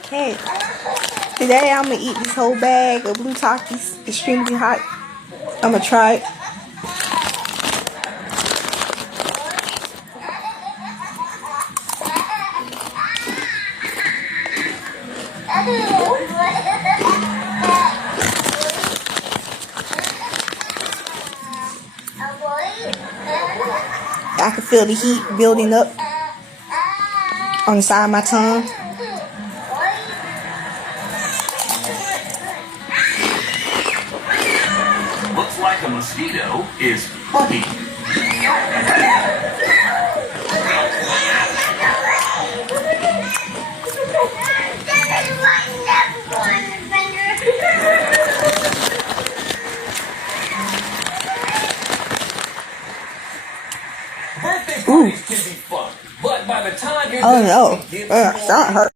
Okay. Today I'm gonna eat this whole bag of blue takis. Extremely hot. I'm gonna try it. I can feel the heat building up on the side of my tongue. Looks like a mosquito is bugging you. Birthday parties can be fun, but by the time you're Oh no, it's not hurt.